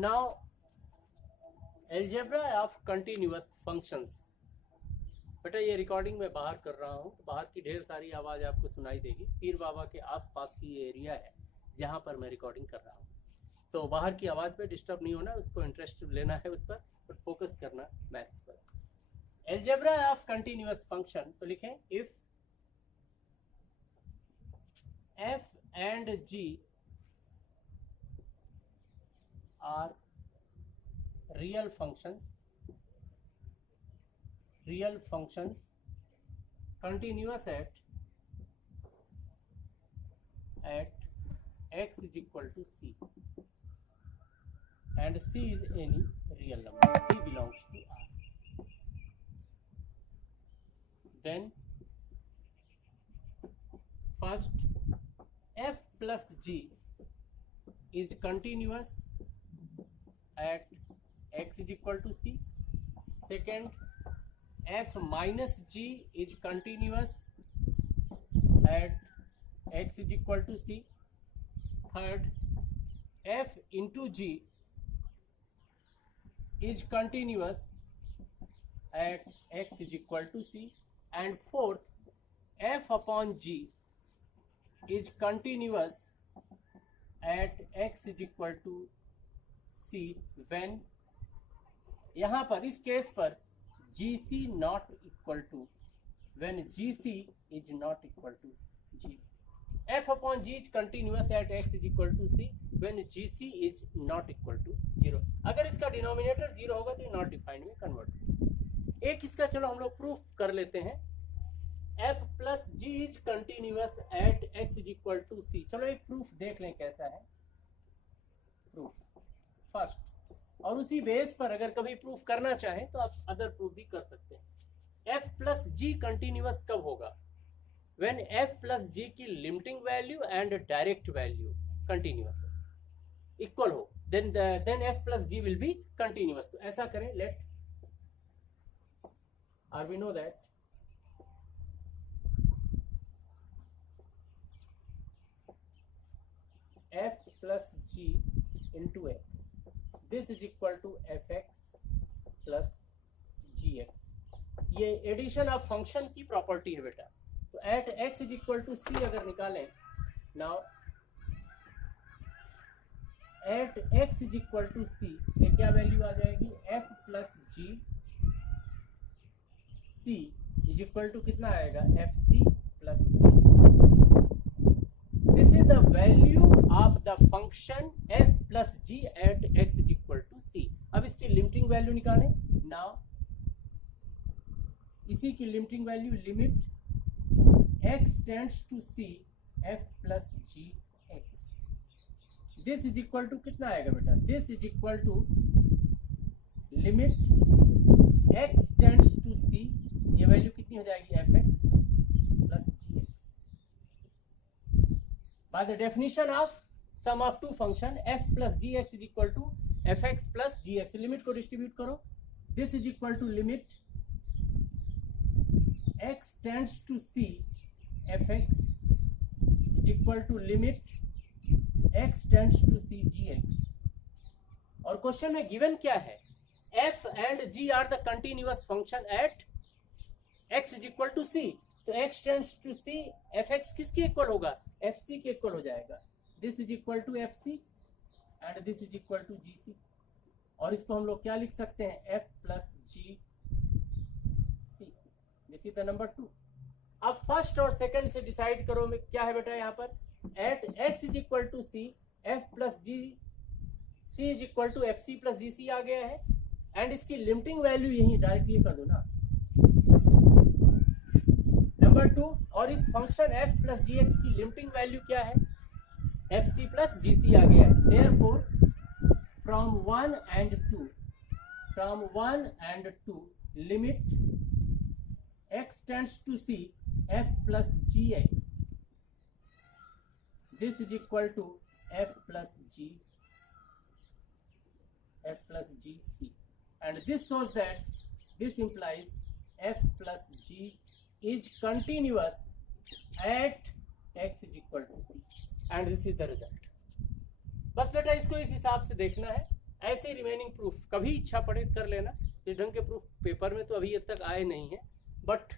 now algebra of continuous functions। बेटा ये recording मैं बाहर कर रहा हूँ, बाहर की ढेर सारी आवाज़ आपको सुनाई देगी। पीर बाबा के आसपास की ये एरिया है जहाँ पर मैं रिकॉर्डिंग कर रहा हूँ। सो बाहर की आवाज़ पे डिस्टर्ब नहीं होना, उसको इंटरेस्ट लेना है उस पर फोकस करना मैथ्स पर। एल्जेब्रा ऑफ कंटिन्यूअस फंक्शन, तो लिखें if f and g are real functions continuous at x is equal to c and c is any real number, c belongs to R, then first f plus g is continuous at x is equal to c. Second, f minus g is continuous at x is equal to c. Third, f into g is continuous at x is equal to c. And fourth, f upon g is continuous at x is equal to c when, यहाँ पर इस case पर gc not equal to, when gc is not equal to g. f upon g is continuous at x is equal to c when gc is not equal to 0। अगर इसका denominator 0 होगा तो ये not defined में convert होगा। एक इसका चलो हम लोग प्रूफ कर लेते हैं। f plus g is continuous at x is equal to c। चलो एक प्रूफ देख लें कैसा है प्रूफ फर्स्ट, और उसी बेस पर अगर कभी प्रूफ करना चाहें तो आप अदर प्रूफ भी कर सकते हैं। f प्लस जी कंटिन्यूअस कब होगा? व्हेन f प्लस जी की limiting value and direct value continuous हो, इक्वल हो, then f plus g will be continuous. तो ऐसा करें, लेट और we know that f plus g into x, this is equal to fx plus gx। ये addition of function की property है बेटा। तो at x is equal to c अगर निकालें, now at x is equal to c ये क्या वैल्यू आ जाएगी? f plus g c is equal to कितना आएगा? fc plus g. This is the value of the function f plus g at x is equal to c। अब इसकी limiting value निकालें। Now इसी की limiting value limit x tends to c f plus g x। This is equal to कितना आएगा बेटा? This is equal to limit x tends to c, ये वैल्यू कितनी हो जाएगी? fx plus gx। By the definition of sum of two function f plus gx is equal to fx plus gx। Limit को distribute करो। This is equal to limit x tends to c fx is equal to limit x tends to c gx। और question में given क्या है? f and g are the continuous function at x is equal to c। तो x tends to c, fx किसके equal होगा? fc के equal हो जाएगा। This is equal to fc and this is equal to gc। और इसको हम लोग क्या लिख सकते हैं? f plus g c. This is the number 2। अब फर्स्ट और सेकंड से डिसाइड करो में क्या है बेटा? यहाँ पर at x is equal to c f plus g c is equal to fc plus gc आ गया है, एंड इसकी लिमिटिंग वैल्यू यही डायरेक्ट ये कर दो ना, नंबर 2। और इस function f plus g x की लिमिटिंग वैल्यू क्या है? fc प्लस gc आ गया है। Therefore from 1 and 2 limit x tends to c f plus gx, this is equal to f plus gc, and this shows that this implies f plus g is continuous at x is equal to c and this is the result। बस बेटा इसको इस हिसाब से देखना है। ऐसे remaining proof कभी इच्छा पड़े कर लेना। इस ढंग के प्रूफ पेपर में तो अभी तक आए नहीं है, बट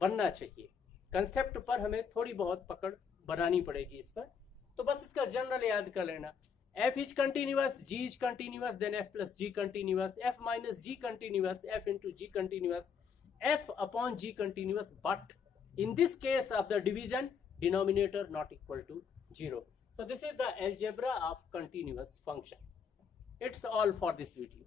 बनना चाहिए। कंसेप्ट पर हमें थोड़ी बहुत पकड़ बनानी पड़ेगी इस पर। तो बस इसका जनरल याद कर लेना, f is continuous, g is continuous, then f plus g continuous, f minus g continuous, f into g continuous, f upon g continuous, but in this case of the division, denominator not equal to 0. So this is the algebra of continuous function. It's all for this video.